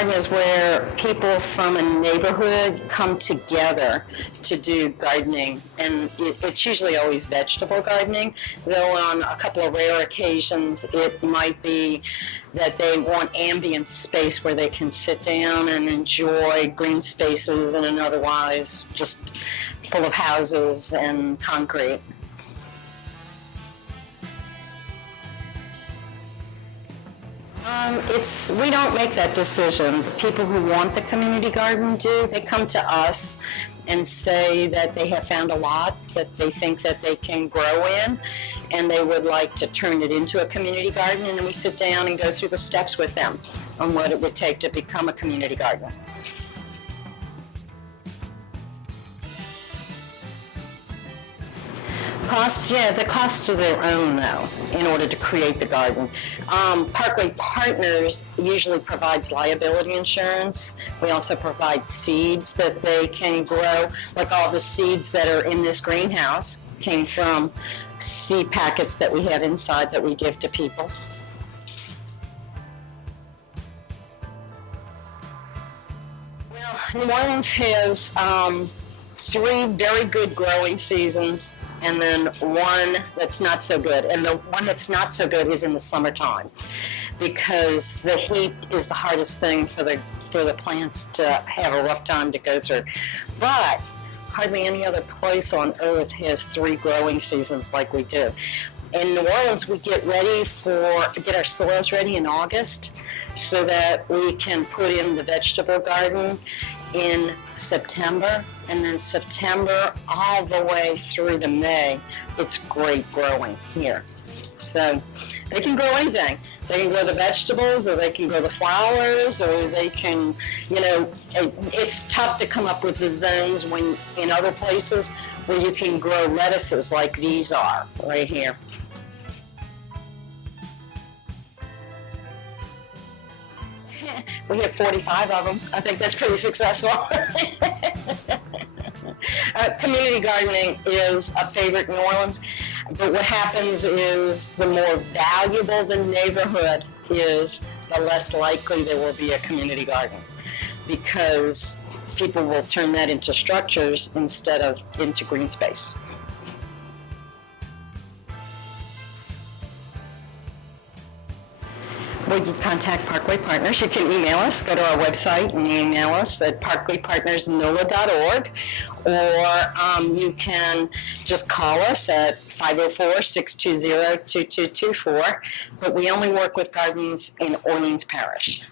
garden is where people from a neighborhood come together to do gardening, and it's usually always vegetable gardening, though on a couple of rare occasions it might be that they want ambient space where they can sit down and enjoy green spaces in an otherwise just full of houses and concrete. We don't make that decision. The people who want the community garden do. They come to us and say that they have found a lot that they think that they can grow in, and they would like to turn it into a community garden, and then we sit down and go through the steps with them on what it would take to become a community garden. The costs are their own, though, in order to create the garden. Parkway Partners usually provides liability insurance. We also provide seeds that they can grow, like all the seeds that are in this greenhouse came from seed packets that we had inside that we give to people. Well, New Orleans has 3 very good growing seasons, and then one that's not so good. And the one that's not so good is in the summertime, because the heat is the hardest thing for the plants to have a rough time to go through. But hardly any other place on earth has 3 growing seasons like we do. In New Orleans, we get our soils ready in August so that we can put in the vegetable garden in September, and then September all the way through to May, it's great growing here. So they can grow anything. They can grow the vegetables, or they can grow the flowers, or they can, it's tough to come up with the zones when in other places where you can grow lettuces like these are right here. We have 45 of them. I think that's pretty successful. Community gardening is a favorite in New Orleans, but what happens is the more valuable the neighborhood is, the less likely there will be a community garden, because people will turn that into structures instead of into green space. Well, you can contact Parkway Partners. You can email us. Go to our website and email us at parkwaypartnersnola.org, or you can just call us at 504-620-2224. But we only work with gardens in Orleans Parish.